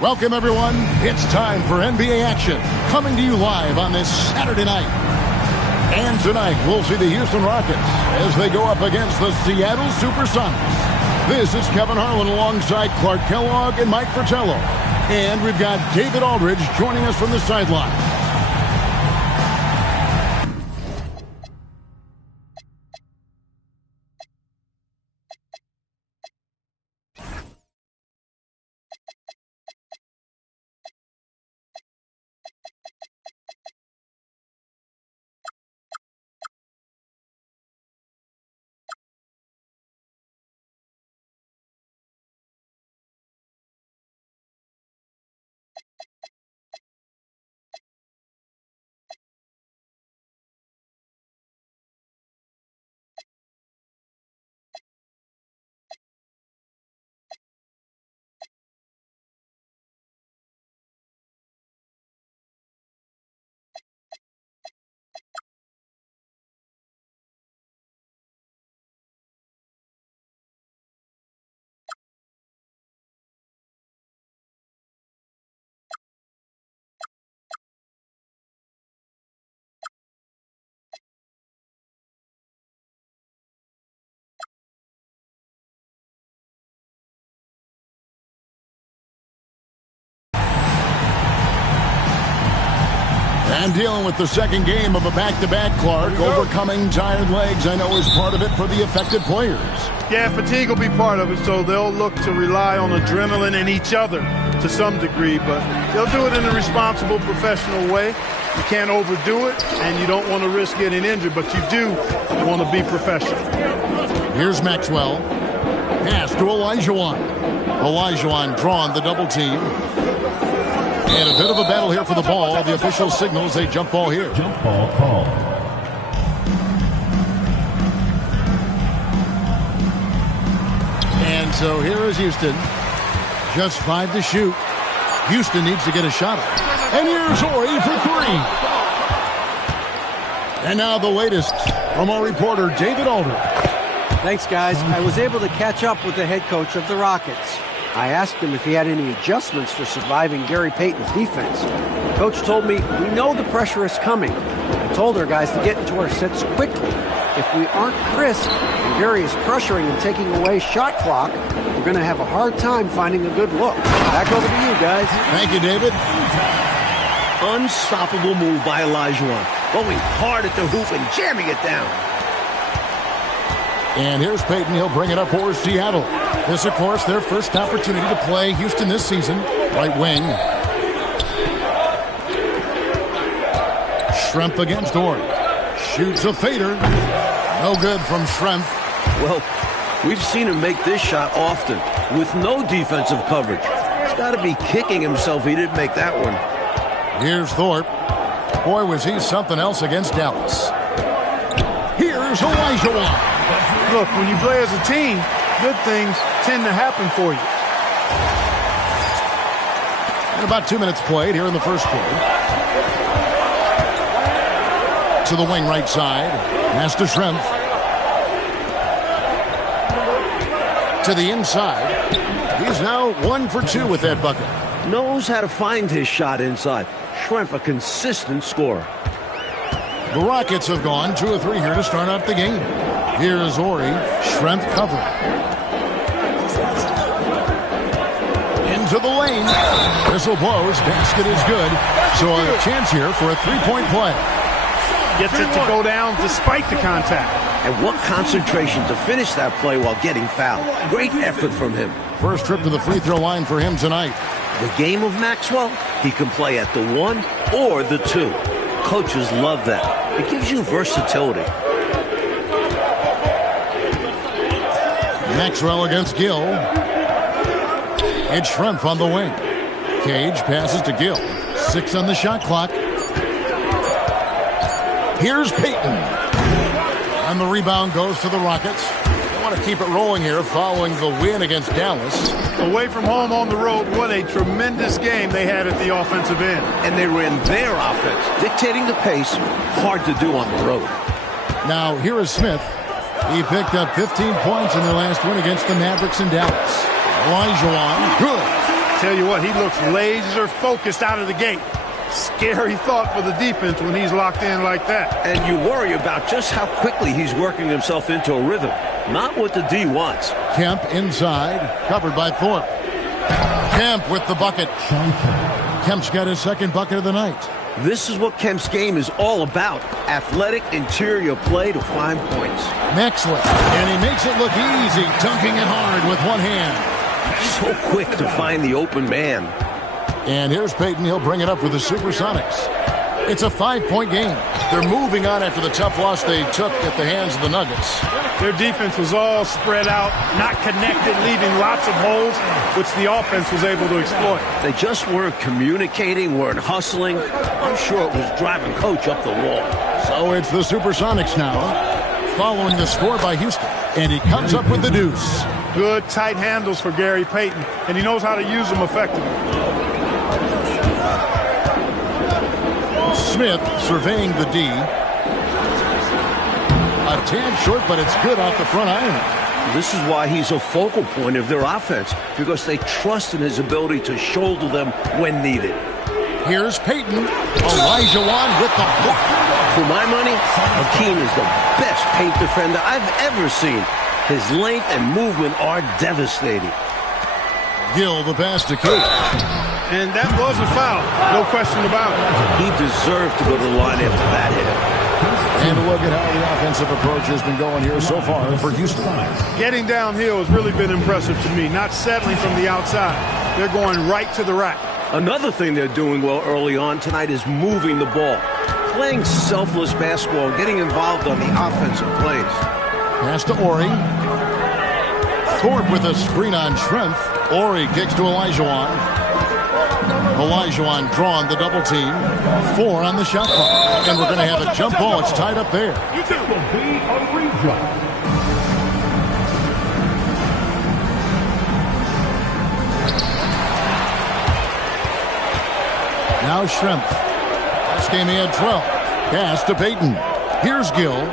Welcome, everyone. It's time for NBA action, coming to you live on this Saturday night. And tonight, we'll see the Houston Rockets as they go up against the Seattle Supersonics. This is Kevin Harlan alongside Clark Kellogg and Mike Fratello. And we've got David Aldridge joining us from the sideline. And dealing with the second game of a back-to-back, Clark. Overcoming tired legs, I know, is part of it for the affected players. Yeah, fatigue will be part of it, so they'll look to rely on adrenaline and each other to some degree, but they'll do it in a responsible, professional way. You can't overdo it, and you don't want to risk getting injured, but you do want to be professional. Here's Maxwell. Pass to Olajuwon. Olajuwon drawn the double team. And a bit of a battle here for the ball. The official signals a jump ball here. Jump ball call. And so here is Houston. Just 5 to shoot. Houston needs to get a shot up. And here's Horry for 3. And now the latest from our reporter, David Aldridge. Thanks, guys. I was able to catch up with the head coach of the Rockets. I asked him if he had any adjustments for surviving Gary Payton's defense. The coach told me, we know the pressure is coming. I told our guys to get into our sets quickly. If we aren't crisp and Gary is pressuring and taking away shot clock, we're going to have a hard time finding a good look. Back over to you, guys. Thank you, David. Unstoppable move by Olajuwon. Going hard at the hoop and jamming it down. And here's Payton. He'll bring it up for Seattle. This, of course, their first opportunity to play Houston this season. Right wing. Schrempf against Horry. Shoots a fader. No good from Schrempf. Well, we've seen him make this shot often with no defensive coverage. He's got to be kicking himself he didn't make that one. Here's Thorpe. Boy, was he something else against Dallas. Here's Olajuwon. Look, when you play as a team, good things tend to happen for you. And about 2 minutes played here in the first quarter. To the wing right side. Pass to Schrempf. To the inside. He's now 1 for 2 with that bucket. Knows how to find his shot inside. Schrempf, a consistent scorer. The Rockets have gone 2 of 3 here to start out the game. Here's Horry. Schrempf cover. Into the lane. Whistle blows. Basket is good. So a chance here for a 3-point play. Gets it to go down despite the contact. And what concentration to finish that play while getting fouled. Great effort from him. First trip to the free throw line for him tonight. The game of Maxwell, he can play at the 1 or the 2. Coaches love that. It gives you versatility. Maxwell against Gill. It's Schrempf on the wing. Cage passes to Gill. 6 on the shot clock. Here's Payton. And the rebound goes to the Rockets. want to keep it rolling here following the win against Dallas. Away from home on the road, what a tremendous game they had at the offensive end. And they ran their offense, dictating the pace. Hard to do on the road. Now, here is Smith. He picked up 15 points in their last win against the Mavericks in Dallas. Olajuwon, good. Tell you what, he looks laser focused out of the gate. Scary thought for the defense when he's locked in like that. And you worry about just how quickly he's working himself into a rhythm. Not what the D wants. Kemp inside, covered by Thorpe. Kemp with the bucket. Kemp's got his second bucket of the night. This is what Kemp's game is all about. Athletic interior play to find points. Maxwell, and he makes it look easy, dunking it hard with one hand. So quick to find the open man. And here's Payton. He'll bring it up with the Supersonics. It's a 5-point game. They're moving on after the tough loss they took at the hands of the Nuggets. Their defense was all spread out, not connected, leaving lots of holes, which the offense was able to exploit. They just weren't communicating, weren't hustling. I'm sure it was driving coach up the wall. So it's the Supersonics now, following the score by Houston. And he comes up with the deuce. Good, tight handles for Gary Payton, and he knows how to use them effectively. Smith surveying the D. A tad short, but it's good off the front iron. This is why he's a focal point of their offense, because they trust in his ability to shoulder them when needed. Here's Payton. Olajuwon with the block. For my money, Hakeem is the best paint defender I've ever seen. His length and movement are devastating. Gill the pass to Cade. And that was a foul, no question about it. He deserved to go to the line after that hit. And look at how the offensive approach has been going here so far for Houston. Getting downhill has really been impressive to me, not settling from the outside. They're going right to the rack. Another thing they're doing well early on tonight is moving the ball. Playing selfless basketball, getting involved on the offensive plays. Pass to Ori. Thorpe with a screen on Schrempf. Ori kicks to Olajuwon. Olajuwon drawn the double team. 4 on the shot clock. And we're going to have a jump ball. It's tied up there. Now Schrempf. Last game he had 12. Pass to Payton. Here's Gill.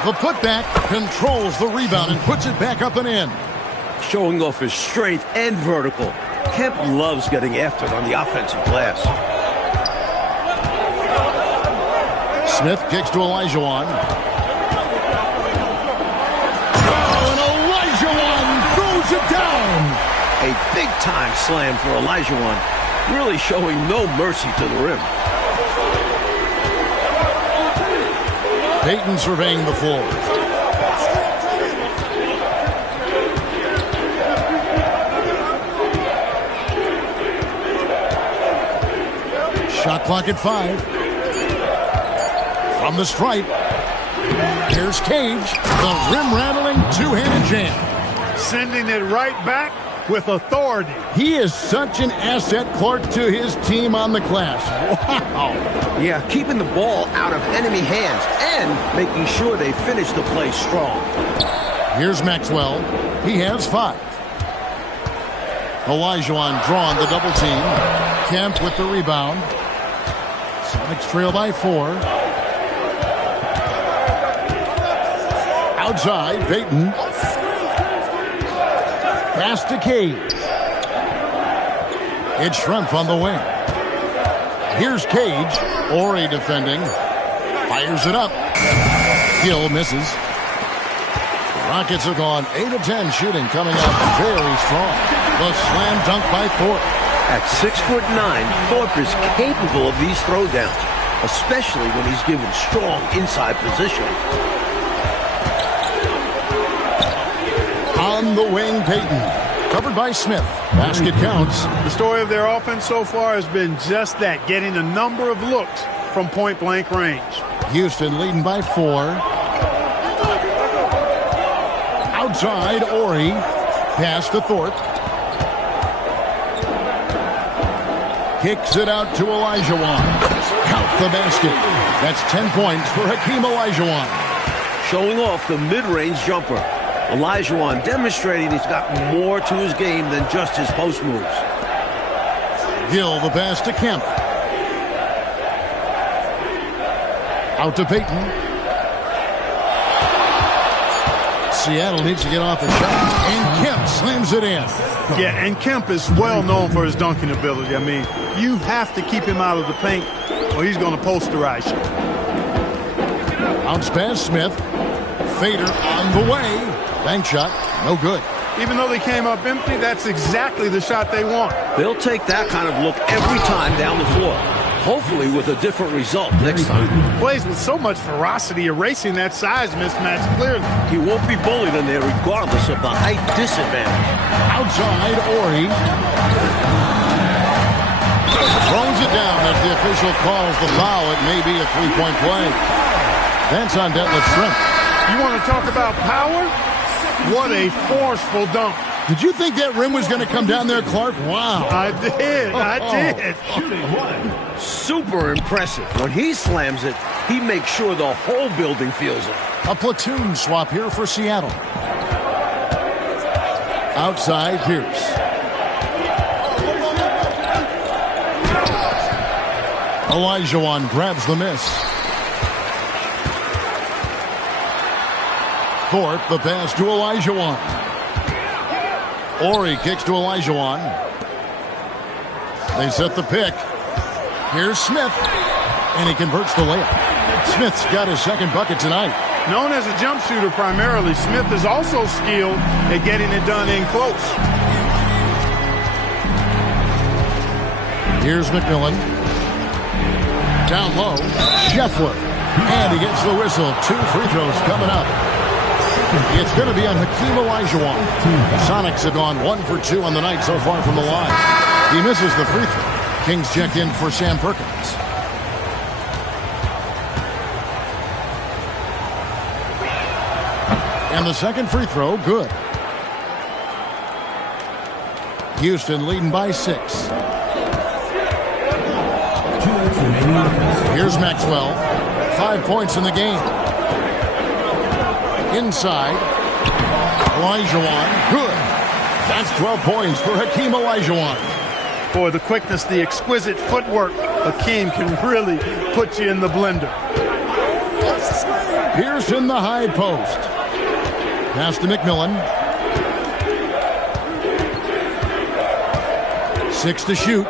The putback controls the rebound and puts it back up and in. Showing off his strength and vertical. Kemp loves getting after it on the offensive glass. Smith kicks to Olajuwon. Oh, and Olajuwon throws it down. A big-time slam for Olajuwon. Really showing no mercy to the rim. Payton surveying the floor. Shot clock at 5. From the stripe. Here's Cage. The rim-rattling two-handed jam. Sending it right back with authority. He is such an asset, Clark, to his team on the glass. Wow. Yeah, keeping the ball out of enemy hands and making sure they finish the play strong. Here's Maxwell. He has 5. Olajuwon drawn the double team. Kemp with the rebound. Sonics trail by 4. Outside, Payton. Pass to Cade. It's Schrempf on the wing. Here's Cage. Ori defending. Fires it up. Gill misses. The Rockets have gone 8 of 10 shooting, coming out very strong. The slam dunk by Thorpe. At 6'9", Thorpe is capable of these throwdowns, especially when he's given strong inside positioning. On the wing, Payton. Covered by Smith. Basket counts. The story of their offense so far has been just that, getting a number of looks from point-blank range. Houston leading by 4. Outside, Ori. Pass to Thorpe. Kicks it out to Olajuwon. Count the basket. That's 10 points for Hakeem Olajuwon. Showing off the mid-range jumper. Olajuwon demonstrating he's got more to his game than just his post moves. Gill the pass to Kemp. Out to Payton. Seattle needs to get off the shot, and Kemp slams it in. Yeah, and Kemp is well known for his dunking ability. I mean, you have to keep him out of the paint or he's going to posterize you. Bounce pass, Smith. Fader on the way. Bank shot, no good. Even though they came up empty, that's exactly the shot they want. They'll take that kind of look every time down the floor. Hopefully with a different result next time. Plays with so much ferocity, erasing that size mismatch clearly. He won't be bullied in there regardless of the height disadvantage. Outside, Ori. Throws it down as the official calls the foul. It may be a three-point play. That's on Detlef Schrempf. You want to talk about power? What a forceful dunk. Did you think that rim was going to come down there, Clark? Wow. I did. I did. Super impressive. When he slams it, he makes sure the whole building feels it. A platoon swap here for Seattle. Outside, Pierce. Olajuwon grabs the miss. Thorpe, the pass to Olajuwon. Ori kicks to Olajuwon. They set the pick. Here's Smith, and he converts the layup. Smith's got his second bucket tonight. Known as a jump shooter primarily, Smith is also skilled at getting it done in close. Here's McMillan. Down low, Scheffler. And he gets the whistle. 2 free throws coming up. It's going to be on Hakeem Olajuwon. The Sonics have gone 1 for 2 on the night so far from the line. He misses the free throw. Kings check in for Sam Perkins. And the second free throw, good. Houston leading by 6. Here's Maxwell. 5 points in the game. Inside. Olajuwon. Good. That's 12 points for Hakeem Olajuwon. Boy, the quickness, the exquisite footwork. Hakeem can really put you in the blender. Pierce in the high post. Pass to McMillan. 6 to shoot.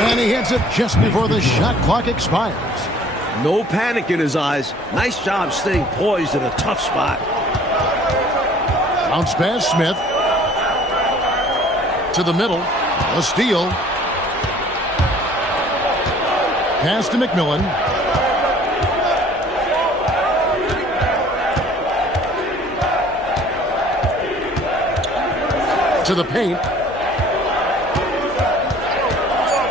And he hits it just before the shot clock expires. No panic in his eyes. Nice job staying poised in a tough spot. Bounce pass, Smith. To the middle. A steal. Pass to McMillan. To the paint.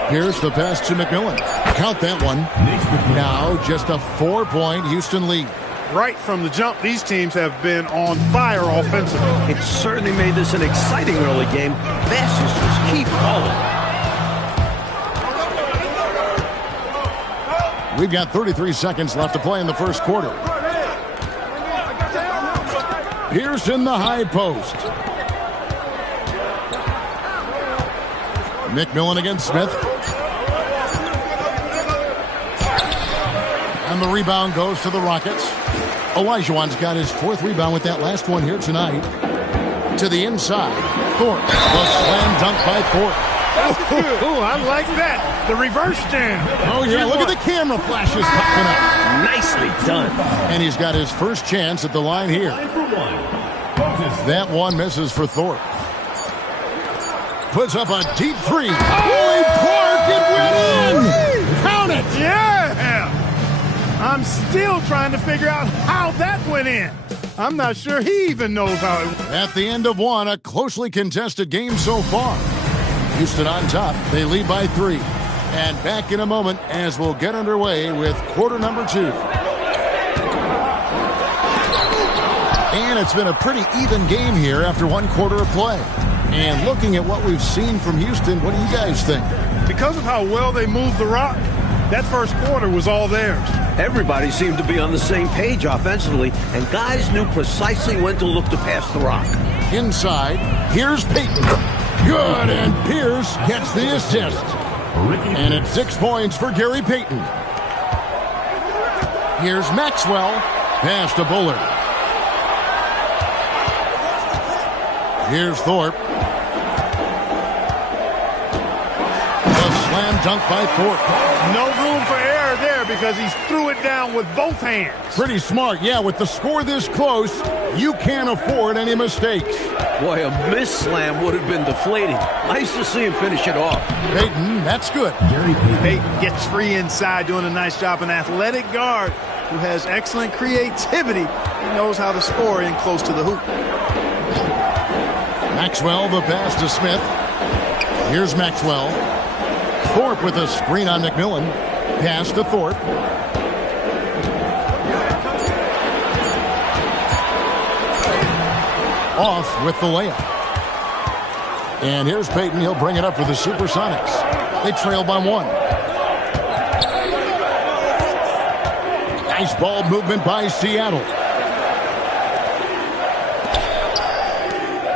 Here's the pass to McMillan. Count that one. Now just a 4-point Houston lead. Right from the jump, these teams have been on fire offensively. It certainly made this an exciting early game. Masters just keep rolling. We've got 33 seconds left to play in the first quarter. Pierce in the high post. McMillan against Smith. And the rebound goes to the Rockets. Olajuwon's got his 4th rebound with that last one here tonight. To the inside. Thorpe. The slam dunk by Thorpe. Ooh, I like that. The reverse jam. Oh, yeah. Look at the camera flashes popping up. Nicely done. And he's got his first chance at the line here. That one misses for Thorpe. Puts up a deep 3. Holy Clark, it went in! Count it! Yeah! I'm still trying to figure out how that went in. I'm not sure he even knows how it went. At the end of one, a closely contested game so far. Houston on top. They lead by 3. And back in a moment as we'll get underway with quarter number 2. And it's been a pretty even game here after one quarter of play. And looking at what we've seen from Houston, what do you guys think? Because of how well they moved the rock, that first quarter was all theirs. Everybody seemed to be on the same page offensively, and guys knew precisely when to look to pass the rock. Inside, here's Payton. Good, and Pierce gets the assist. And it's 6 points for Gary Payton. Here's Maxwell. Pass to Bullard. Here's Thorpe. A slam dunk by Thorpe. No room for error there because he threw it down with both hands. Pretty smart. Yeah, with the score this close, you can't afford any mistakes. Boy, a missed slam would have been deflating. Nice to see him finish it off. Payton, that's good. Payton gets free inside, doing a nice job. An athletic guard who has excellent creativity. He knows how to score in close to the hoop. Maxwell, the pass to Smith. Here's Maxwell. Thorpe with a screen on McMillan. Pass to Thorpe. Off with the layup. And here's Payton. He'll bring it up for the Supersonics. They trail by 1. Nice ball movement by Seattle.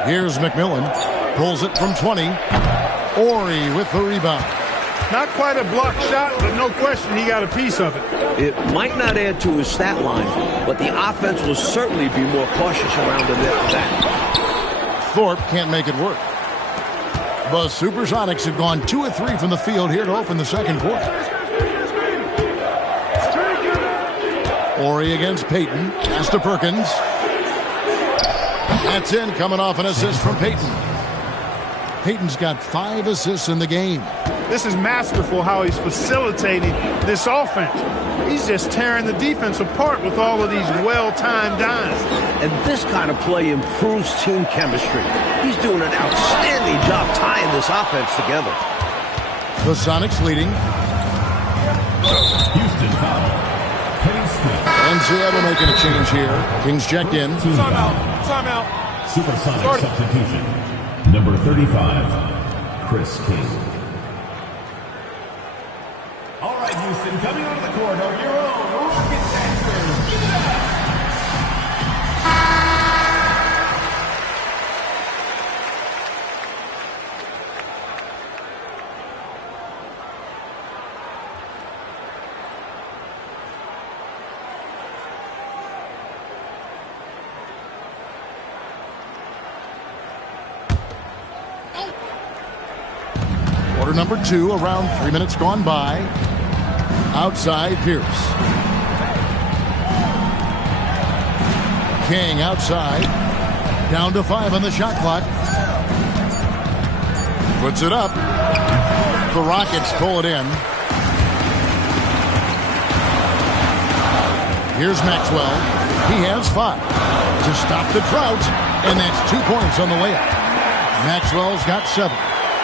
Here's McMillan. Pulls it from 20. Horry with the rebound. Not quite a block shot, but no question he got a piece of it. It might not add to his stat line, but the offense will certainly be more cautious around him after that. Thorpe can't make it work. The Supersonics have gone 2 of 3 from the field here to open the second quarter. Horry against Payton. Pass to Perkins. That's in, coming off an assist from Payton. Payton's got 5 assists in the game. This is masterful how he's facilitating this offense. He's just tearing the defense apart with all of these well-timed dimes. And this kind of play improves team chemistry. He's doing an outstanding job tying this offense together. The Sonics leading. Houston foul. Kenny Smith. And Seattle making a change here. Kings check in. Timeout. Timeout. Supersonic substitution. Number 35, Chris King. All right, Houston, coming onto the court are your own Rocket Dancers. Give it up. Quarter number 2, around 3 minutes gone by. Outside, Pierce. King outside. Down to 5 on the shot clock. Puts it up. The Rockets pull it in. Here's Maxwell. He has 5 to stop the drought, and that's 2 points on the layup. Maxwell's got 7.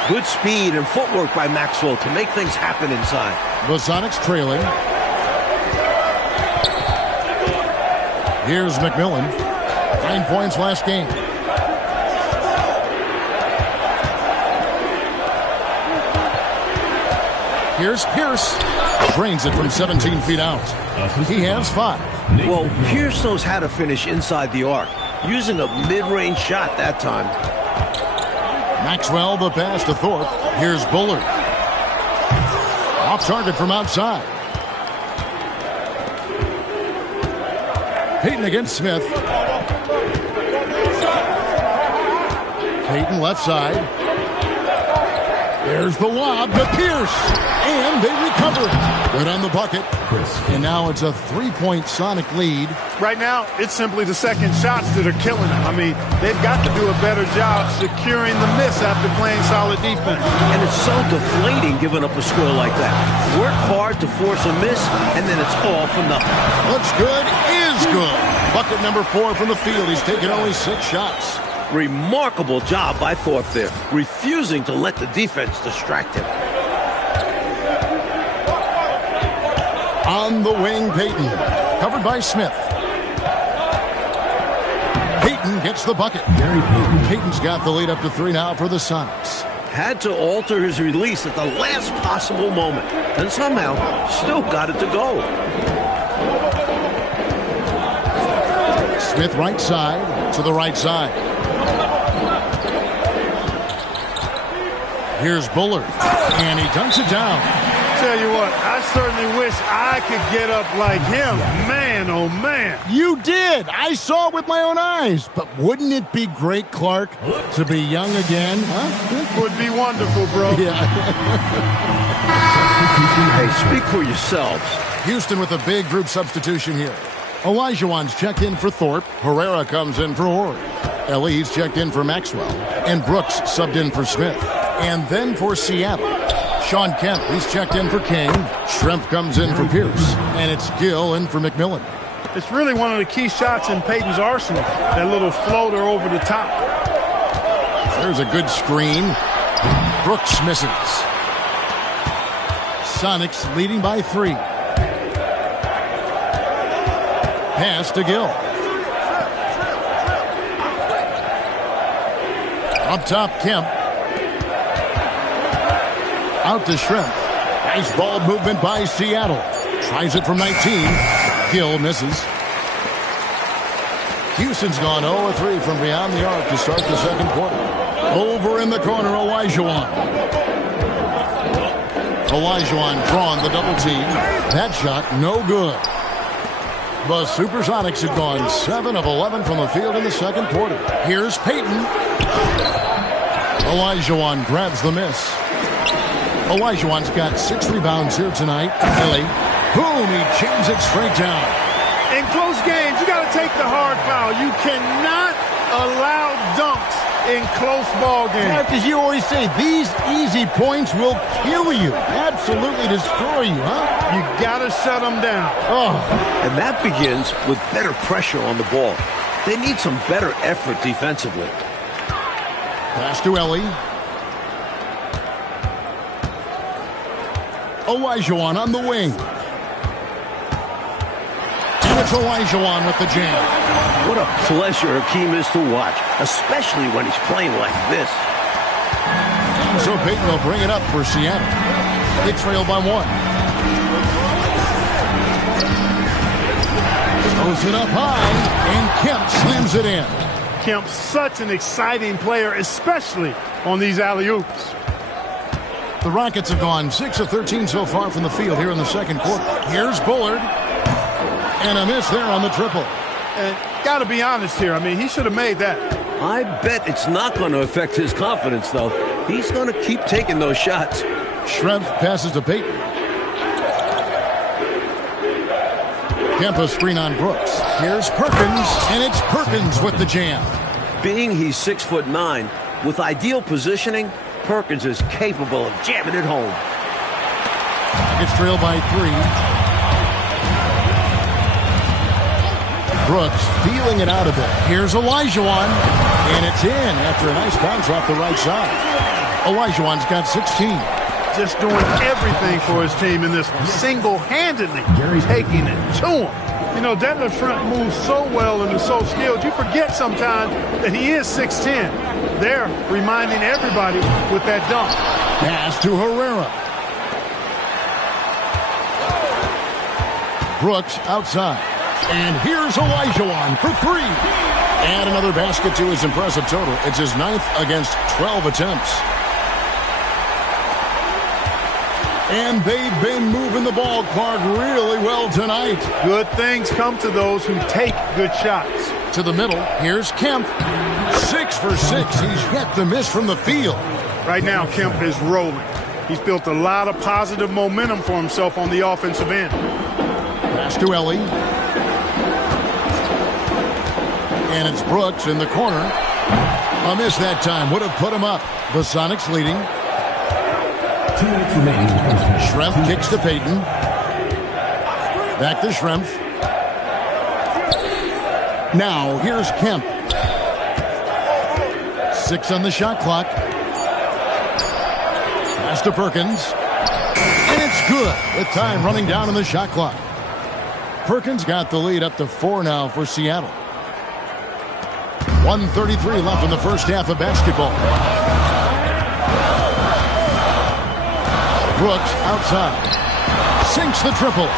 Good speed and footwork by Maxwell to make things happen inside. The Sonics trailing. Here's McMillan. 9 points last game. Here's Pierce. Drains it from 17 feet out. He has 5. Well, Pierce knows how to finish inside the arc, using a mid-range shot that time. Maxwell, the pass to Thorpe. Here's Bullard. Off target from outside. Payton against Smith. Payton left side. There's the lob to Pierce. And they recover it. Good on the bucket. And now it's a 3-point Sonic lead. Right now, it's simply the second shots that are killing them. I mean, they've got to do a better job securing the miss after playing solid defense. And it's so deflating giving up a score like that. Work hard to force a miss, and then it's all for nothing. Looks good, is good. Bucket number 4 from the field. He's taken only 6 shots. Remarkable job by Thorpe there, refusing to let the defense distract him. On the wing, Payton. Covered by Smith. Payton gets the bucket. Gary Payton. Payton's got the lead up to 3 now for the Sonics. Had to alter his release at the last possible moment, and somehow still got it to go. Smith right side to the right side. Here's Bullard, and he dunks it down. Tell you what, I certainly wish I could get up like him. Man, oh man. You did. I saw it with my own eyes. But wouldn't it be great, Clark, to be young again? Huh? Would be wonderful, bro. Yeah. Hey, speak for yourselves. Houston with a big group substitution here. Olajuwon's checked in for Thorpe. Herrera comes in for Horry. Elise checked in for Maxwell. And Brooks subbed in for Smith. And then for Seattle, Sean Kemp, he's checked in for King. Schrempf comes in for Pierce. And it's Gill in for McMillan. It's really one of the key shots in Payton's arsenal. That little floater over the top. There's a good screen. Brooks misses. Sonics leading by 3. Pass to Gill. Up top, Kemp. Out to Schrempf. Nice ball movement by Seattle. Tries it from 19. Gill misses. Houston's gone 0-3 from beyond the arc to start the second quarter. Over in the corner, Olajuwon. Olajuwon drawn the double team. That shot, no good. The Supersonics have gone 7 of 11 from the field in the second quarter. Here's Payton. Olajuwon grabs the miss. Olajuwon's got 6 rebounds here tonight. Ellie, boom, he jams it straight down. In close games, you got to take the hard foul. You cannot allow dunks in close ball games. As you always say, these easy points will kill you. Absolutely destroy you, huh? You got to shut them down. Oh. And that begins with better pressure on the ball. They need some better effort defensively. Pass to Ellie. Olajuwon on the wing. And it's Olajuwon with the jam. What a pleasure Hakeem is to watch, especially when he's playing like this. So Payton will bring it up for Seattle. They trail by 1. Throws it up high, and Kemp slams it in. Kemp's such an exciting player, especially on these alley-oops. The Rockets have gone 6 of 13 so far from the field here in the second quarter. Here's Bullard. And a miss there on the triple. And got to be honest here. I mean, he should have made that. I bet it's not going to affect his confidence, though. He's going to keep taking those shots. Schrempf passes to Payton. Kemp screen on Brooks. Here's Perkins, and it's Perkins with the jam. Being he's 6'9", with ideal positioning, Perkins is capable of jamming it home. Gets trailed by 3. Brooks feeling it out of it. Here's Olajuwon, and it's in after a nice bounce off the right side. Olajuwon's got 16. Just doing everything for his team in this one. Single-handedly taking it to him. You know, Detlef Schrempf moves so well and is so skilled, you forget sometimes that he is 6'10". They're reminding everybody with that dunk. Pass to Herrera. Brooks outside. And here's Olajuwon for 3. And another basket to his impressive total. It's his 9th against 12 attempts. And they've been moving the ball, Clark, really well tonight. Good things come to those who take good shots. To the middle, here's Kemp. 6 for 6. He's yet to miss from the field. Right now, Kemp is rolling. He's built a lot of positive momentum for himself on the offensive end. Pass to Ellie. And it's Brooks in the corner. A miss that time would have put him up. The Sonics leading. 2 minutes remaining. Schrempf kicks to Payton. Back to Schrempf. Now, here's Kemp. 6 on the shot clock. Pass to Perkins. And it's good with time running down on the shot clock. Perkins got the lead up to 4 now for Seattle. 1:33 left in the first half of basketball. Brooks outside. Sinks the triple.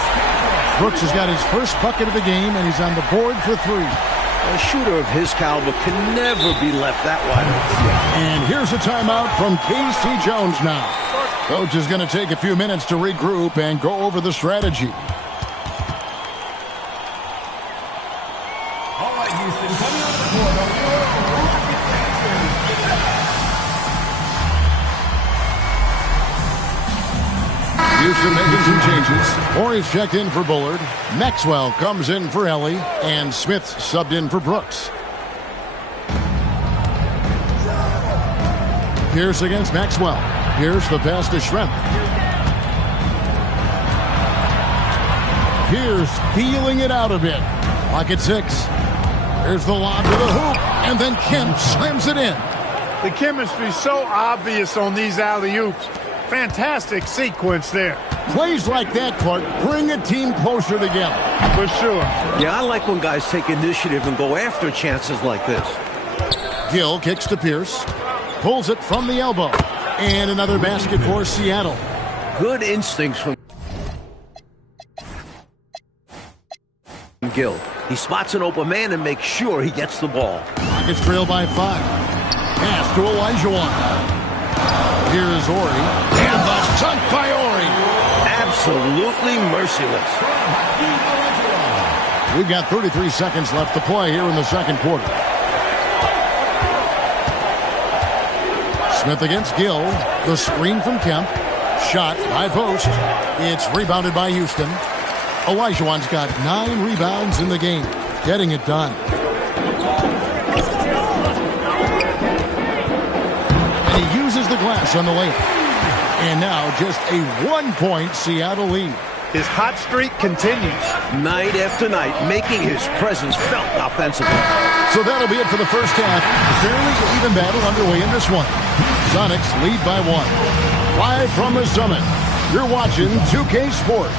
Brooks has got his first bucket of the game, and he's on the board for 3. A shooter of his caliber can never be left that wide open. And here's a timeout from K.C. Jones now. Coach is going to take a few minutes to regroup and go over the strategy. All right, Houston, coming on the court are your Rockets dancers. Give it up. Houston making some changes. Morey's checked in for Bullard. Maxwell comes in for Ellie. And Smith's subbed in for Brooks. Pierce against Maxwell. Pierce the pass to Schrempf. Pierce feeling it out a bit. Clock at 6. Here's the lob to the hoop. And then Kemp slams it in. The chemistry so obvious on these alley-oops. Fantastic sequence there. Plays like that, Clark, bring a team closer together. For sure. Yeah, I like when guys take initiative and go after chances like this. Gill kicks to Pierce. Pulls it from the elbow. And another basket for Seattle. Good instincts from Gill. He spots an open man and makes sure he gets the ball. Rockets trail by 5. Pass to Olajuwon. Here's Ori. And the dunk by Ori. Absolutely merciless. We've got 33 seconds left to play here in the second quarter. Smith against Gill. The screen from Kemp. Shot high post. It's rebounded by Houston. Olajuwon's got 9 rebounds in the game. Getting it done. And he uses the glass on the layup. And now just a 1-point Seattle lead. His hot streak continues. Night after night, making his presence felt offensively. So that'll be it for the first half. Fairly even battle underway in this one. Sonics lead by 1. Live from the Summit, you're watching 2K Sports.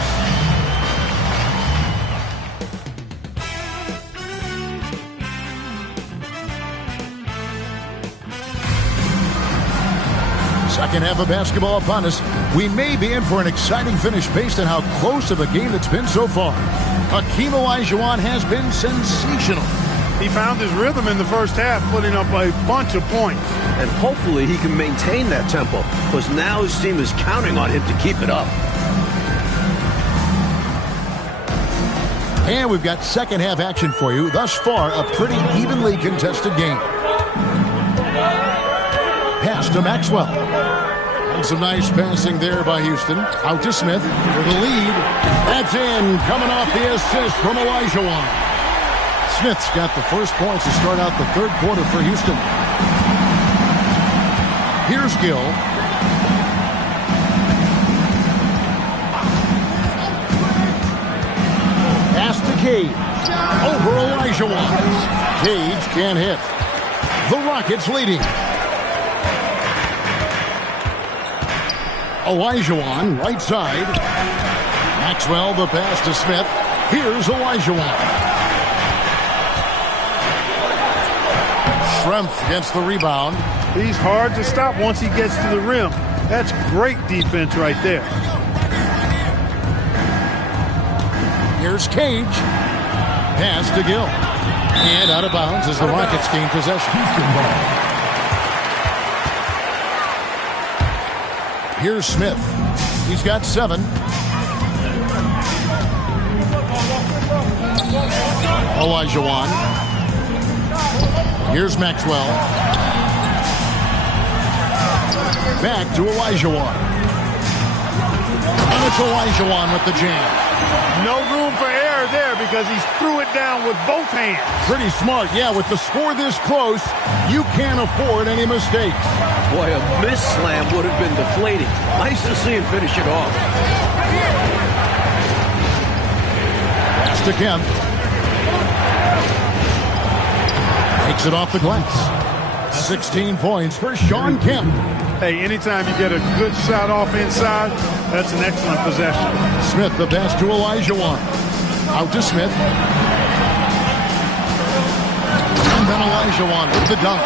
Second half of basketball upon us. We may be in for an exciting finish based on how close of a game it's been so far. Hakeem Olajuwon has been sensational. He found his rhythm in the first half, putting up a bunch of points. And hopefully he can maintain that tempo, because now his team is counting on him to keep it up. And we've got second half action for you. Thus far, a pretty evenly contested game. Pass to Maxwell. And some nice passing there by Houston. Out to Smith for the lead. That's in. Coming off the assist from Olajuwon. Smith's got the first points to start out the third quarter for Houston. Here's Gill. Pass to Cage. Over Olajuwon. Cage can't hit. The Rockets leading. Olajuwon, right side. Maxwell, the pass to Smith. Here's Olajuwon. Schrempf gets the rebound. He's hard to stop once he gets to the rim. That's great defense right there. Here's Cage. Pass to Gill. And out of bounds as the Rockets gain possession. Here's Smith. He's got 7. Olajuwon. Here's Maxwell. Back to Olajuwon. And it's Olajuwon with the jam. No room for error there because he threw it down with both hands. Pretty smart. Yeah, with the score this close, you can't afford any mistakes. Boy, a miss slam would have been deflating. Nice to see him finish it off. Pass to Kemp. Takes it off the glass. 16 points for Shawn Kemp. Hey, anytime you get a good shot off inside, that's an excellent possession. Smith, the pass to Olajuwon. Out to Smith. And then Olajuwon with the dunk.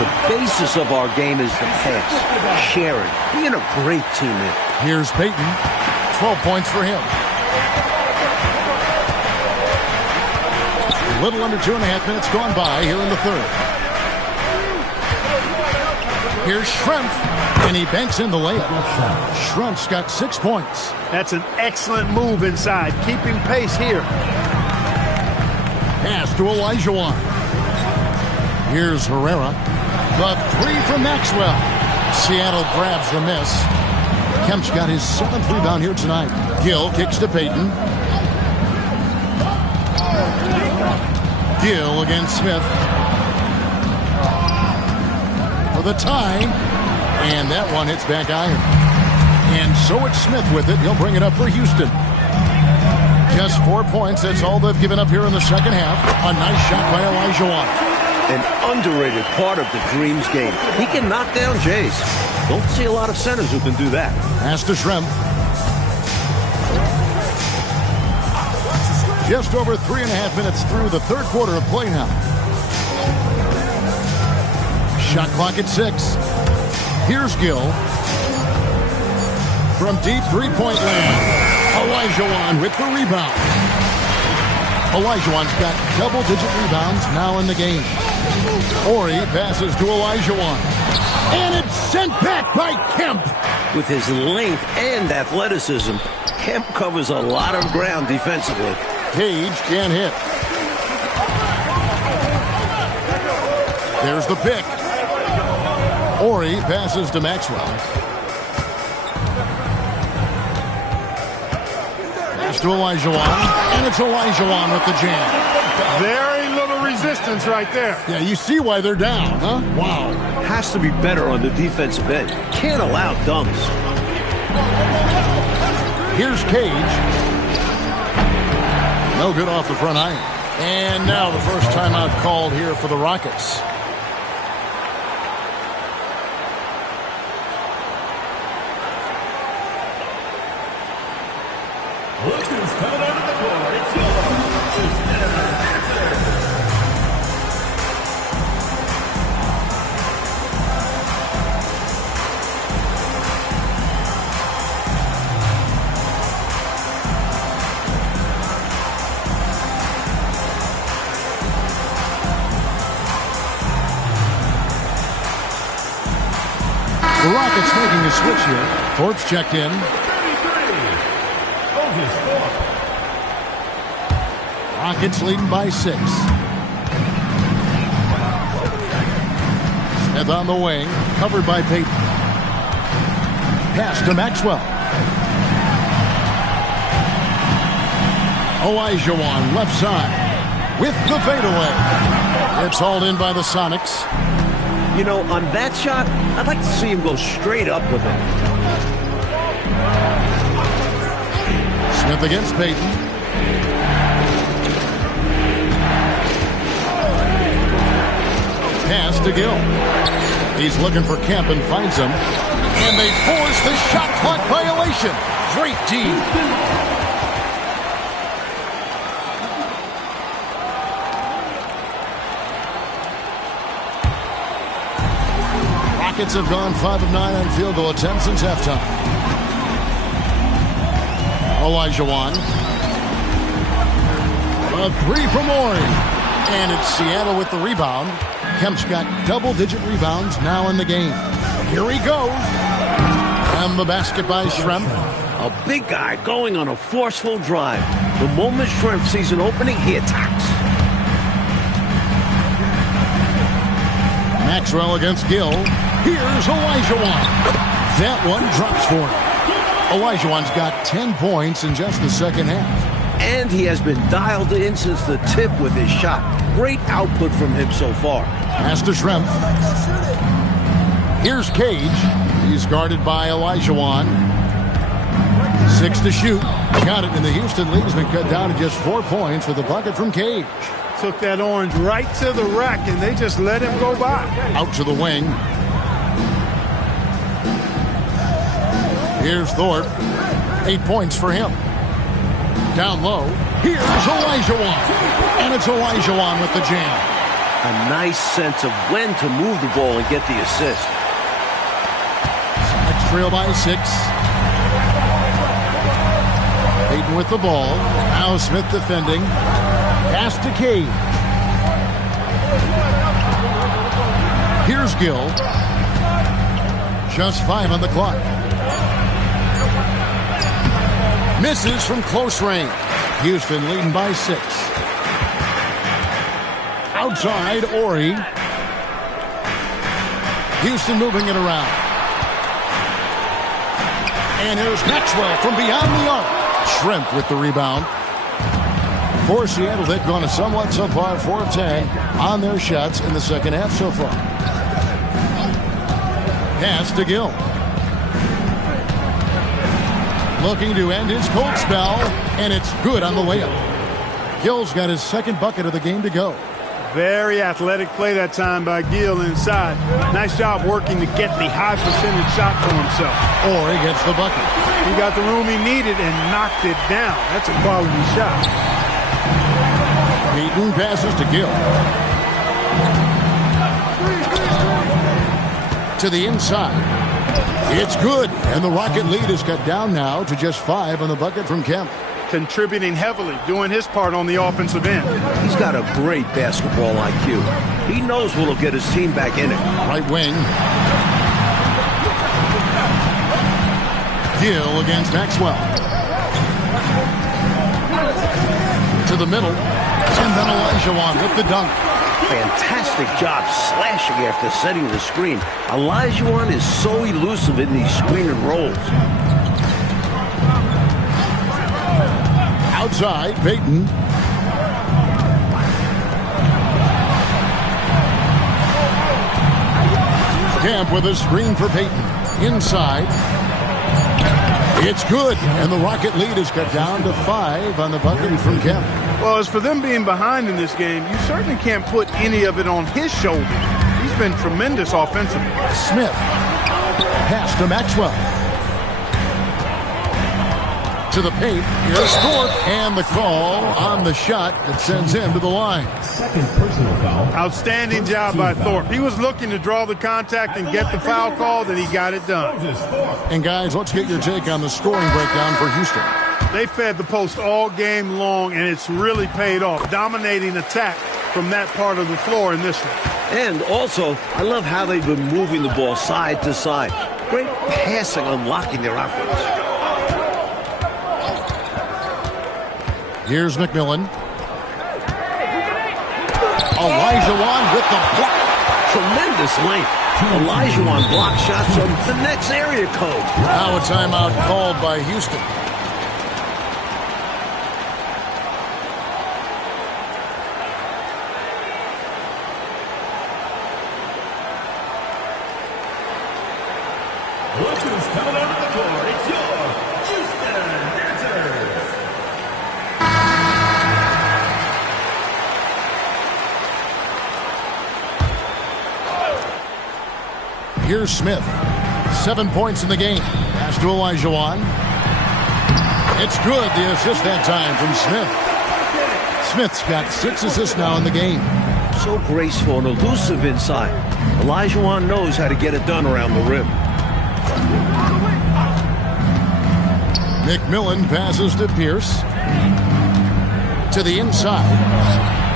The basis of our game is the pass, sharing, being a great teammate. Here's Payton. 12 points for him. A little under 2.5 minutes gone by here in the third. Here's Schrempf, and he banks in the layup. Schrempf's got 6 points. That's an excellent move inside, keeping pace here. Pass to Olajuwon. Here's Herrera. The three from Maxwell. Seattle grabs the miss. Kemp's got his 7th rebound here tonight. Gill kicks to Payton. Gill against Smith. For the tie. And that one hits back iron. And so it's Smith with it. He'll bring it up for Houston. Just 4 points. That's all they've given up here in the second half. A nice shot by Olajuwon. An underrated part of the Dreams game. He can knock down Jays. Don't see a lot of centers who can do that. Pass to Schrempf. Just over 3.5 minutes through the third quarter of play now. Shot clock at 6. Here's Gill. From deep three-point land. Olajuwon with the rebound. Olajuwon's got double-digit rebounds now in the game. Ori passes to Olajuwon. And it's sent back by Kemp. With his length and athleticism, Kemp covers a lot of ground defensively. Cage can't hit. There's the pick. Ori passes to Maxwell. Pass to Olajuwon. And it's Olajuwon with the jam. Very little resistance right there. Yeah, you see why they're down, huh? Wow. Has to be better on the defensive end. Can't allow dunks. Here's Cage. No good off the front iron. And now the first timeout called here for the Rockets. Look who's coming onto the court. It's your Houston Rockets. The Rockets making a switch here. Thorpe's checked in. Rockets leading by 6. Smith on the wing, covered by Payton. Pass to Maxwell. Olajuwon left side with the fadeaway. It's hauled in by the Sonics. You know, on that shot, I'd like to see him go straight up with it. Smith against Payton. Pass to Gill. He's looking for Kemp and finds him. And they force the shot clock violation. Great team. Rockets have gone 5 of 9 on field goal attempts since halftime. Olajuwon. A three from Ori. And it's Seattle with the rebound. Kemp's got double-digit rebounds now in the game. Here he goes. And the basket by Schrempf. A big guy going on a forceful drive. The moment Schrempf sees an opening, he attacks. Maxwell against Gill. Here's Olajuwon. That one drops for him. Olajuwon's got 10 points in just the second half. And he has been dialed in since the tip with his shot. Great output from him so far. Pass to Schrempf. Here's Cage. He's guarded by Olajuwon. 6 to shoot. Got it, and the Houston lead has been cut down to just 4 points with a bucket from Cage. Took that orange right to the rack, and they just let him go by. Out to the wing. Here's Thorpe. 8 points for him. Down low. Here's Olajuwon. And it's Olajuwon with the jam. a nice sense of when to move the ball and get the assist. Next trail by 6. Peyton with the ball. Now Smith defending. Pass to Cade. Here's Gill. Just 5 on the clock. Misses from close range. Houston leading by 6. Outside, Ori. Houston moving it around. And here's Maxwell from beyond the arc. Shrimp with the rebound. For Seattle, they've gone a somewhat subpar 4 of 10 on their shots in the second half so far. Pass to Gill. Looking to end his cold spell, and it's good on the layup. Gill's got his second bucket of the game to go. Very athletic play that time by Gill inside. Nice job working to get the high percentage shot for himself. Or he gets the bucket. He got the room he needed and knocked it down. That's a quality shot. Peyton passes to Gill. To the inside. It's good, and the Rocket lead is cut down now to just 5 on the bucket from Kemp. Contributing heavily, doing his part on the offensive end. He's got a great basketball IQ. He knows what'll get his team back in it. Right wing. Gill against Maxwell. To the middle. And then Olajuwon with the dunk. Fantastic job slashing after setting the screen. Olajuwon is so elusive in these screen and rolls. Outside, Peyton. Kemp with a screen for Peyton. Inside. It's good, and the Rocket lead is cut down to 5 on the bucket from Kemp. Well, as for them being behind in this game, you certainly can't put any of it on his shoulders. He's been tremendous offensively. Smith. Pass to Maxwell. To the paint. Here's Thorpe. And the call on the shot that sends him to the line. Second personal foul. Outstanding job by Thorpe. He was looking to draw the contact and get the foul called, and he got it done. And guys, let's get your take on the scoring breakdown for Houston. They fed the post all game long, and it's really paid off. Dominating attack from that part of the floor in this one. And also, I love how they've been moving the ball side to side. Great passing, unlocking their offense. Here's McMillan. Olajuwon with the block. Tremendous length. Olajuwon block shots from the next area code. Now a timeout called by Houston. Look who's coming onto the court. It's your Houston Dancers. Here's Smith. 7 points in the game. Pass to Olajuwon. It's good. The assist that time from Smith. Smith's got 6 assists now in the game. So graceful and elusive inside. Olajuwon knows how to get it done around the rim. McMillan passes to Pierce. To the inside.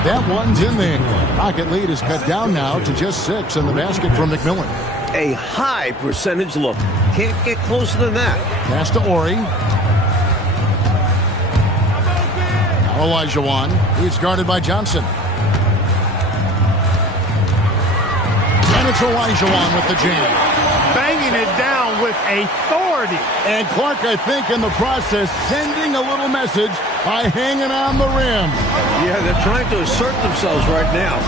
That one's in there. Rocket lead is cut down now to just 6 in the basket from McMillan. A high percentage look. Can't get closer than that. Pass to Ori. Olajuwon. He's guarded by Johnson. And it's Olajuwon with the jam. Banging it down with authority. And Clark, I think, in the process, sending a little message by hanging on the rim. Yeah, they're trying to assert themselves right now.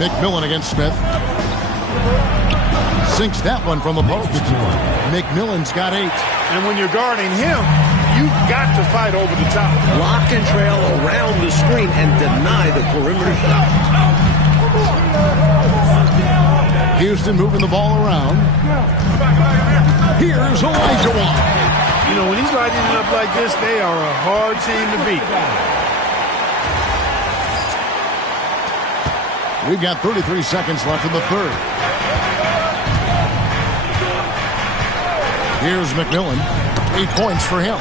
McMillan against Smith. Sinks that one from the post. McMillan's got 8. And when you're guarding him, you've got to fight over the top. Lock and trail around the screen and deny the perimeter shot. Houston moving the ball around. Here's Olajuwon. You know, when he's lighting it up like this, they are a hard team to beat. We've got 33 seconds left in the third. Here's McMillan. 8 points for him.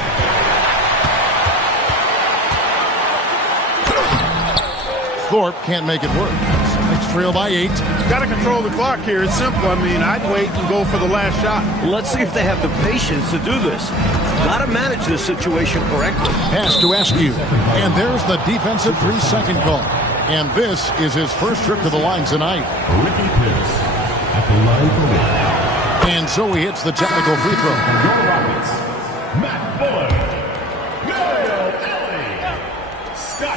Thorpe can't make it work. Celtics trail by 8. Got to control the clock here. It's simple. I mean, I'd wait and go for the last shot. Let's see if they have the patience to do this. Got to manage this situation correctly. Pass to Askew. And there's the defensive 3-second call. And this is his first trip to the line tonight. Ricky Pierce at the line for one. And so he hits the technical free throw. Your Rockets, Matt Bullard.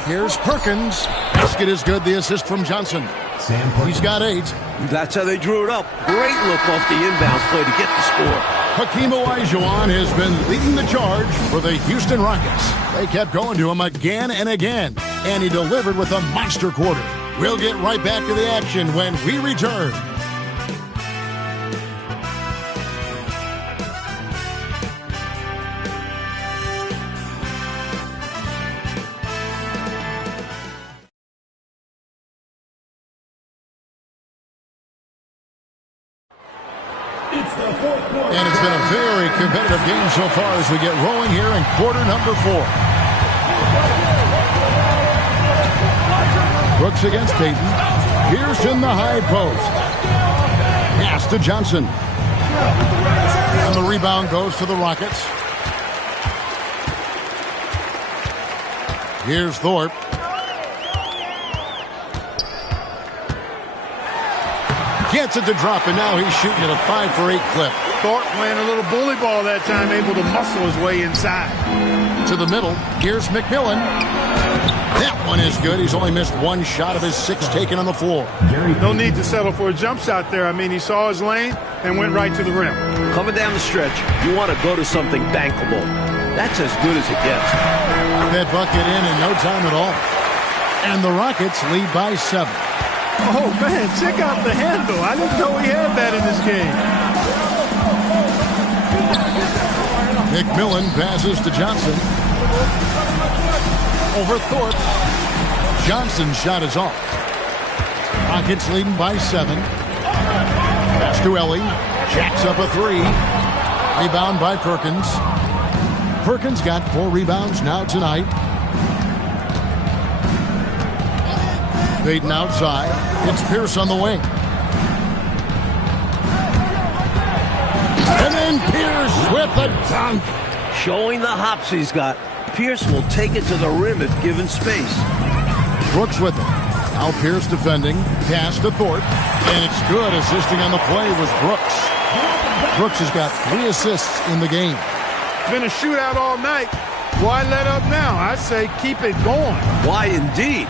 Here's Perkins. Basket is good. The assist from Johnson. Sam Perkins. He's got 8. That's how they drew it up. Great look off the inbounds play to get the score. Hakeem Olajuwon has been leading the charge for the Houston Rockets. They kept going to him again and again, and he delivered with a monster quarter. We'll get right back to the action when we return. And it's been a very competitive game so far as we get rolling here in quarter number 4. Brooks against Payton. Pierce in the high post. Pass to Johnson. And the rebound goes to the Rockets. Here's Thorpe. Gets it to drop, and now he's shooting at a 5-for-8 clip. Thorpe playing a little bully ball that time, able to muscle his way inside. To the middle, here's McMillan. That one is good. He's only missed 1 shot of his 6 taken on the floor. No need to settle for a jump shot there. I mean, he saw his lane and went right to the rim. Coming down the stretch, you want to go to something bankable. That's as good as it gets. That bucket in no time at all. And the Rockets lead by 7. Oh, man, check out the handle. I didn't know he had that in this game. McMillan passes to Johnson. Over Thorpe. Johnson's shot is off. Rockets leading by 7. Pass to Ellie. Jacks up a 3. Rebound by Perkins. Perkins got 4 rebounds now tonight. Payton outside. It's Pierce on the wing. And then Pierce with a dunk. Showing the hops he's got. Pierce will take it to the rim if given space. Brooks with it. Now Pierce defending. Pass to Thorpe. And it's good. Assisting on the play was Brooks. Brooks has got 3 assists in the game. It's been a shootout all night. Why let up now? I say keep it going. Why indeed?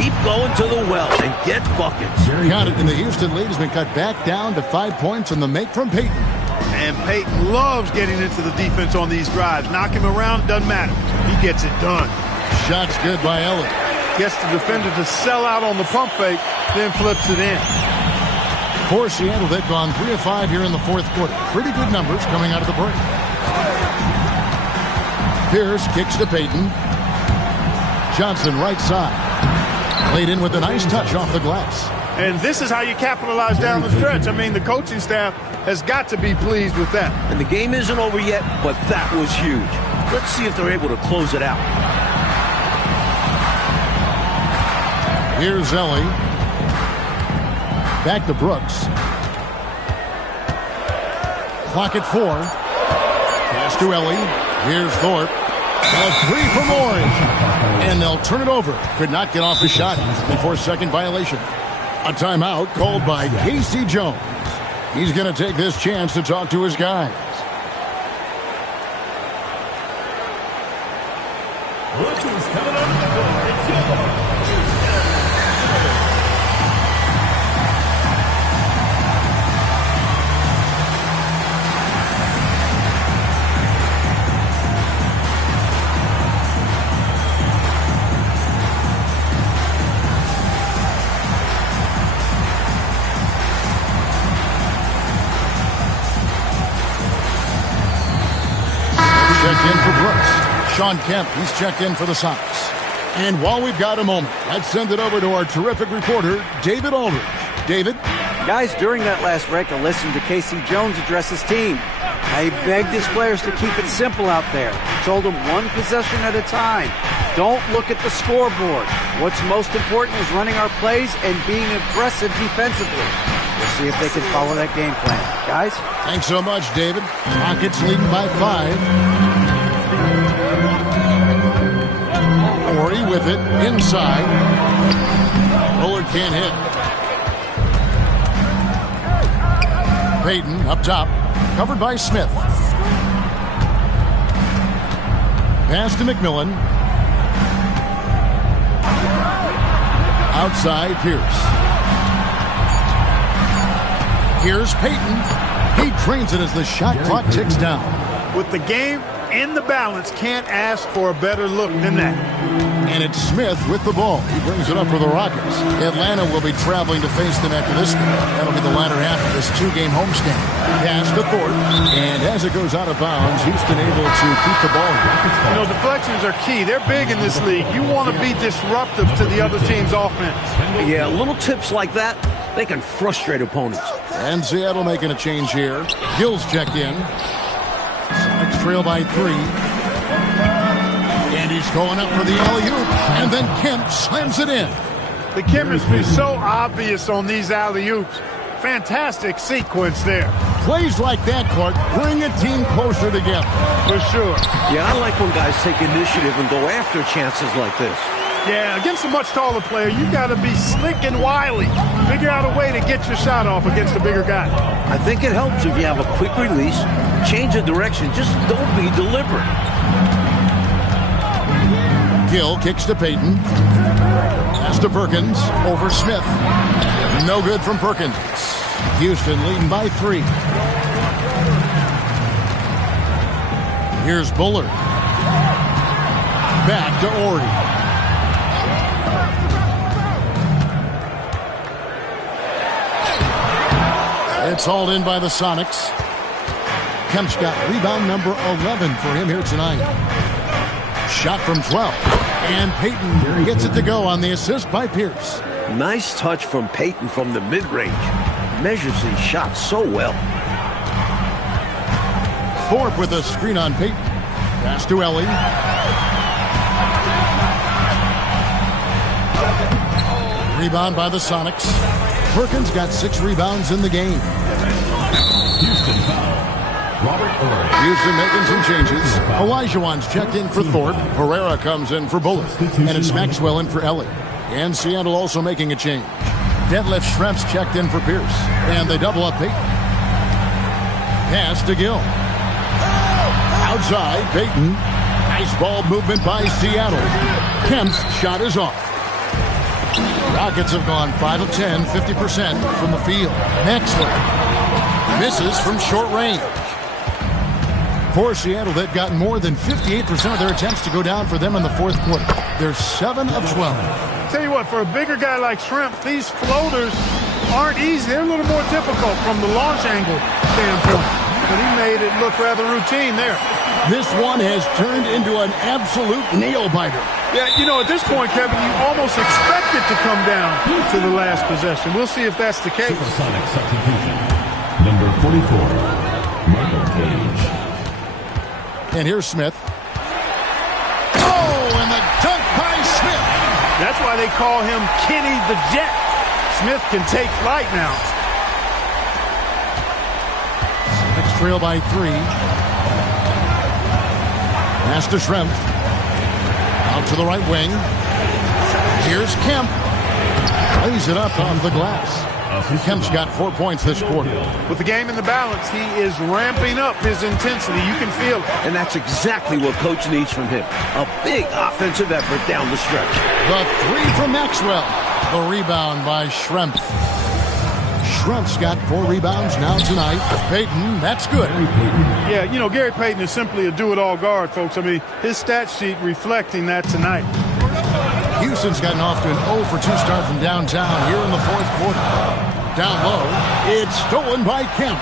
Keep going to the well and get buckets. Got it, and the Houston lead has been cut back down to 5 points on the make from Payton. And Payton loves getting into the defense on these drives. Knock him around, doesn't matter. He gets it done. Shot's good by Ellie. Gets the defender to sell out on the pump fake, then flips it in. For Seattle, they've gone 3 of 5 here in the 4th quarter. Pretty good numbers coming out of the break. Pierce kicks to Payton. Johnson right side. Laid in with a nice touch off the glass. And this is how you capitalize down the stretch. I mean, the coaching staff has got to be pleased with that. And the game isn't over yet, but that was huge. Let's see if they're able to close it out. Here's Ellie. Back to Brooks. Clock at 4. Pass to Ellie. Here's Thorpe. A 3 from Orange. And they'll turn it over. Could not get off the shot before 2nd violation. A timeout called by Casey Jones. He's going to take this chance to talk to his guys. Look who's coming on the board. It's your Checked in for Brooks. Sean Kemp, he's checked in for the Sox. And while we've got a moment, let's send it over to our terrific reporter, David Aldridge. David? Guys, during that last break, I listened to Casey Jones address his team. I begged his players to keep it simple out there. Told them one possession at a time. Don't look at the scoreboard. What's most important is running our plays and being aggressive defensively. We'll see if they can follow that game plan. Guys? Thanks so much, David. Rockets leading by 5. Horry with it inside. Bullard can't hit. Payton up top, covered by Smith. Pass to McMillan. Outside, Pierce. Here's Payton. He drains it as the shot clock ticks down. With the game in the balance, can't ask for a better look than that. And it's Smith with the ball. He brings it up for the Rockets. Atlanta will be traveling to face them after this game. That'll be the latter half of this 2-game homestand. Pass to Thorpe. And as it goes out of bounds, Houston able to keep the ball. You know, deflections are key. They're big in this league. You want to be disruptive to the other team's offense. Yeah, little tips like that, they can frustrate opponents. And Seattle making a change here. Gill's checked in. Sonics trail by 3. And he's going up for the alley-oop. And then Kemp slams it in. The chemistry is so obvious on these alley-oops. Fantastic sequence there. Plays like that, Clark, bring a team closer together. For sure. Yeah, I like when guys take initiative and go after chances like this. Yeah, against a much taller player, you got to be slick and wily. Figure out a way to get your shot off against a bigger guy. I think it helps if you have a quick release, change of direction, just don't be deliberate. Gill kicks to Payton. Pass to Perkins. Over Smith. No good from Perkins. Houston leading by 3. Here's Bullard. Back to Horry. It's hauled in by the Sonics. Kemp's got rebound number 11 for him here tonight. Shot from 12. And Payton gets it to go on the assist by Pierce. Nice touch from Payton from the mid-range. Measures these shots so well. Thorpe with a screen on Payton. Pass to Ellie. Rebound by the Sonics. Perkins got 6 rebounds in the game. Houston foul. Robert Horry. Houston making some changes. Olajuwon's checked in for Thorpe. Herrera comes in for Bullard. And it's Maxwell in for Ellie. And Seattle also making a change. Detlef Schrempf's checked in for Pierce. And they double up Payton. Pass to Gill. Outside, Payton. Nice ball movement by Seattle. Kemp's shot is off. Rockets have gone 5 of 10, 50% from the field. Maxwell misses from short range. For Seattle, they've gotten more than 58% of their attempts to go down for them in the fourth quarter. They're 7 of 12. Tell you what, for a bigger guy like Schrempf, these floaters aren't easy. They're a little more difficult from the launch angle standpoint. But he made it look rather routine there. This one has turned into an absolute nail-biter. Yeah, you know, at this point, Kevin, you almost expect it to come down to the last possession. We'll see if that's the case. Supersonic substitution. Number 44, Michael Cage. And here's Smith. Oh, and the dunk by Smith. That's why they call him Kenny the Jet. Smith can take flight now. Next trail by 3. Pass to Schrempf. Out to the right wing. Here's Kemp. Lays it up on the glass. Kemp's got 4 points this quarter. With the game in the balance, he is ramping up his intensity. You can feel it. And that's exactly what Coach needs from him. A big offensive effort down the stretch. The 3 from Maxwell. The rebound by Schrempf. Schrempf's got 4 rebounds now tonight. Payton, that's good. Yeah, you know, Gary Payton is simply a do-it-all guard, folks. I mean, his stat sheet reflecting that tonight. Houston's gotten off to an 0 for 2 start from downtown here in the fourth quarter. Down low, it's stolen by Kemp.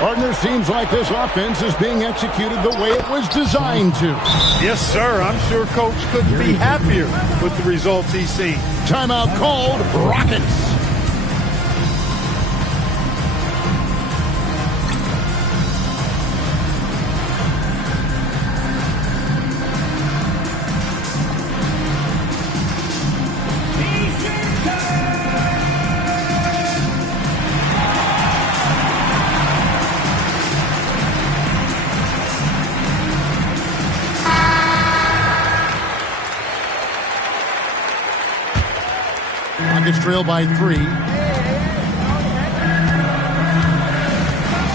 Partner, seems like this offense is being executed the way it was designed to. Yes, sir. I'm sure Coach couldn't be happier with the results he's seen. Timeout called, Rockets. Rockets trail by 3.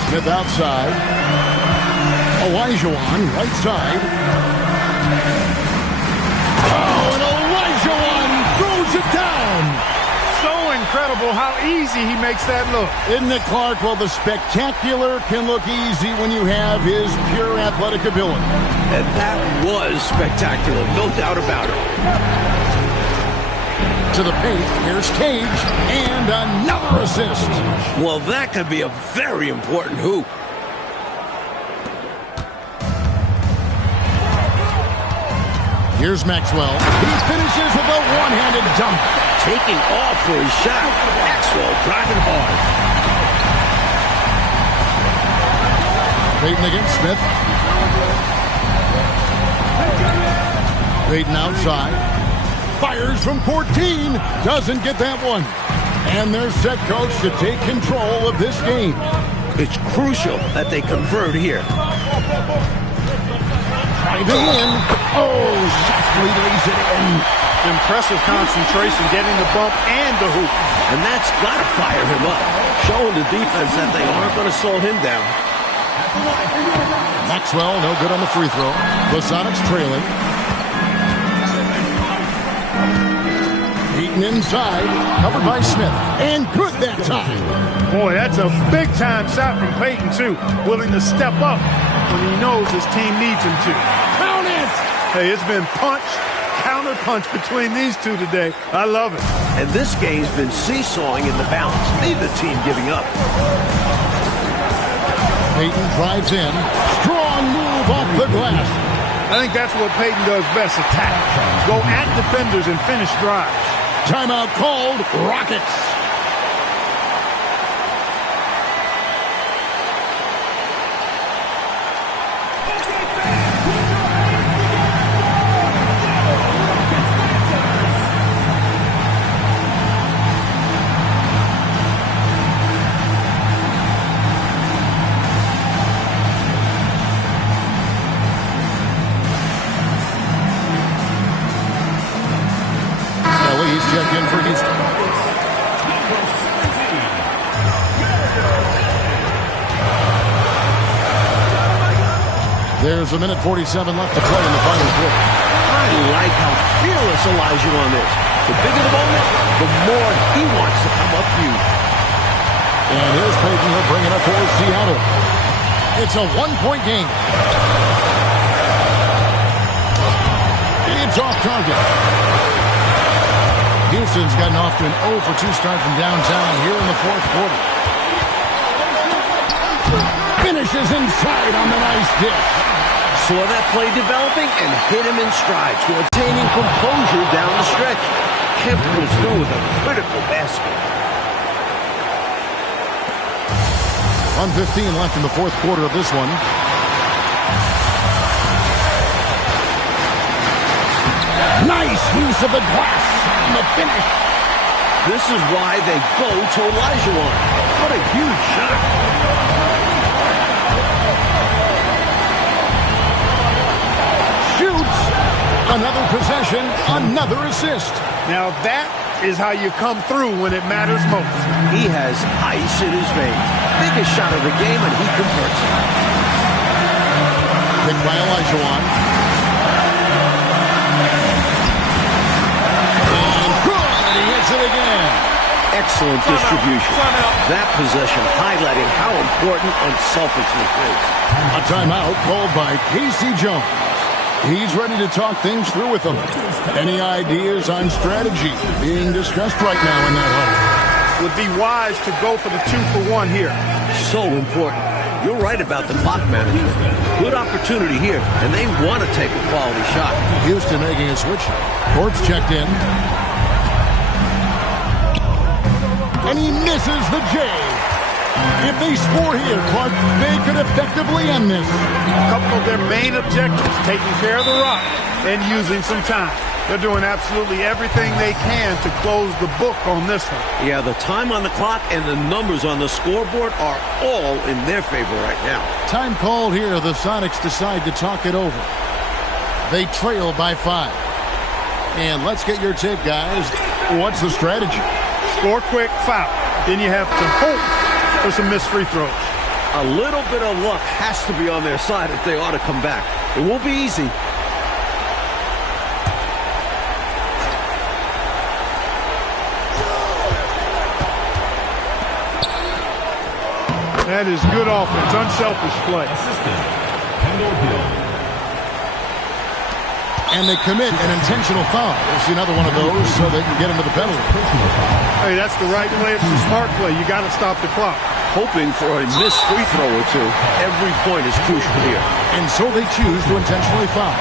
Smith outside. Olajuwon right side. Oh, and Olajuwon throws it down. So incredible how easy he makes that look. Isn't it, Clark? Well, the spectacular can look easy when you have his pure athletic ability. And that was spectacular, no doubt about it. To the paint, here's Cage, and another assist. Well, that could be a very important hoop. Here's Maxwell. He finishes with a one-handed dunk. Taking off for his shot. Maxwell driving hard. Payton against Smith. Payton outside. Fires from 14. Doesn't get that one. And they're set, coach, to take control of this game. It's crucial that they convert here. Driving in. Oh, softly lays it in. Impressive concentration, getting the bump and the hoop. And that's got to fire him up. Showing the defense that they aren't going to slow him down. Maxwell, no good on the free throw. The Sonics trailing. Payton inside, covered by Smith, and good that time. Boy, that's a big-time shot from Payton, too. Willing to step up when he knows his team needs him to. Count it! Hey, it's been punch, counter-punch between these two today. I love it. And this game's been seesawing in the balance. Neither team giving up. Payton drives in. Strong move off the glass. I think that's what Payton does best, attack. Go at defenders and finish drives. Timeout called, Rockets. Check in for Houston. There's a minute 47 left to play in the final quarter. I like how fearless Olajuwon is. The bigger the moment, the more he wants to come up huge. And here's Payton. He'll bring it up towards Seattle. It's a one-point game. It's off target. Houston's gotten off to an 0 for 2 start from downtown here in the fourth quarter. Finishes inside on the nice dish. Saw that play developing and hit him in stride, maintaining composure down the stretch. Kemp comes through with a critical basket. 1:15 left in the fourth quarter of this one. Nice use of the glass on the finish. This is why they go to Olajuwon. What a huge shot. Shoots. Another possession, another assist. Now that is how you come through when it matters most. He has ice in his veins. Biggest shot of the game, and he converts it. Picked by Olajuwon. It again. Excellent distribution. That possession highlighting how important unselfishness is. A timeout called by Casey Jones. He's ready to talk things through with them. Any ideas on strategy being discussed right now in that huddle? Would be wise to go for the 2-for-1 here. So important. You're right about the clock management. Good opportunity here, and they want to take a quality shot. Houston making a switch. Court's checked in. And he misses the J. If they score here, Clark, they could effectively end this. A couple of their main objectives, taking care of the rock and using some time. They're doing absolutely everything they can to close the book on this one. Yeah, the time on the clock and the numbers on the scoreboard are all in their favor right now. Time called here. The Sonics decide to talk it over. They trail by 5. And let's get your take, guys. What's the strategy? Score quick, foul. Then you have to hope for some missed free throws. A little bit of luck has to be on their side if they ought to come back. It won't be easy. That is good offense, unselfish play. Assistant, Kendall Hill. And they commit an intentional foul. We'll see another one of those so they can get into the penalty. Hey, that's the right play. It's a smart play. You got to stop the clock. Hoping for a missed free throw or two. Every point is crucial here. And so they choose to intentionally foul.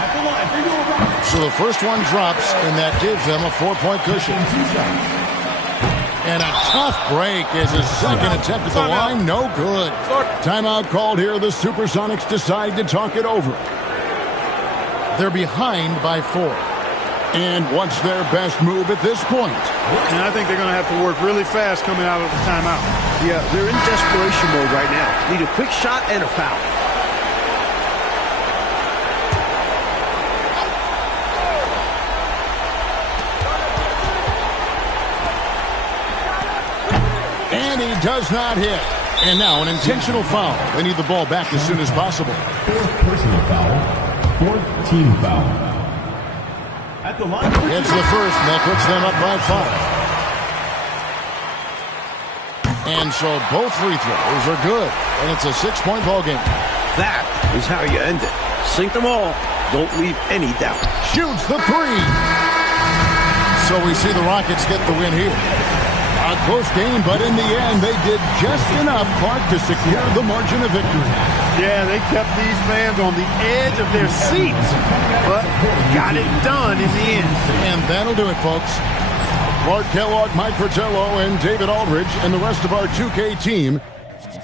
At the line for your Rockets. So the first one drops, and that gives them a 4-point cushion. And a tough break as his second attempt at the line. No good. Timeout called here. The Supersonics decide to talk it over. They're behind by 4. And what's their best move at this point? And I think they're going to have to work really fast coming out of the timeout. Yeah, they're in desperation mode right now. Need a quick shot and a foul. And he does not hit. And now an intentional foul. They need the ball back as soon as possible. 4th personal foul. 4th team foul. At the line. It's the first, and that puts them up by 5. And so both free throws are good. And it's a 6-point ball game. That is how you end it. Sink them all. Don't leave any doubt. Shoots the 3. So we see the Rockets get the win here. A close game, but in the end, they did just enough, Clark, to secure the margin of victory. Yeah, they kept these fans on the edge of their seats, but got it done in the end. And that'll do it, folks. Clark Kellogg, Mike Fratello, and David Aldridge, and the rest of our 2K team.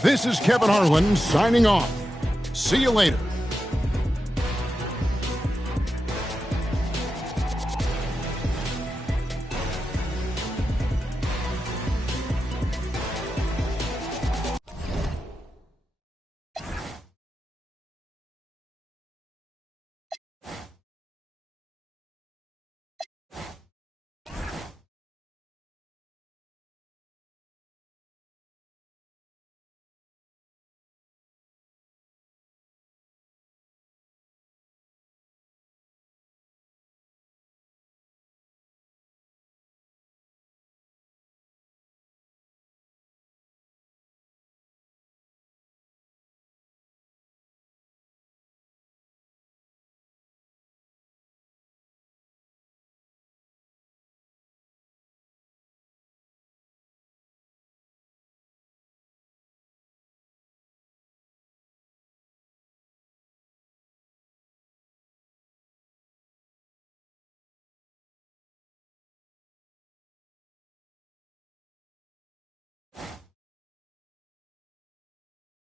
This is Kevin Harlan signing off. See you later.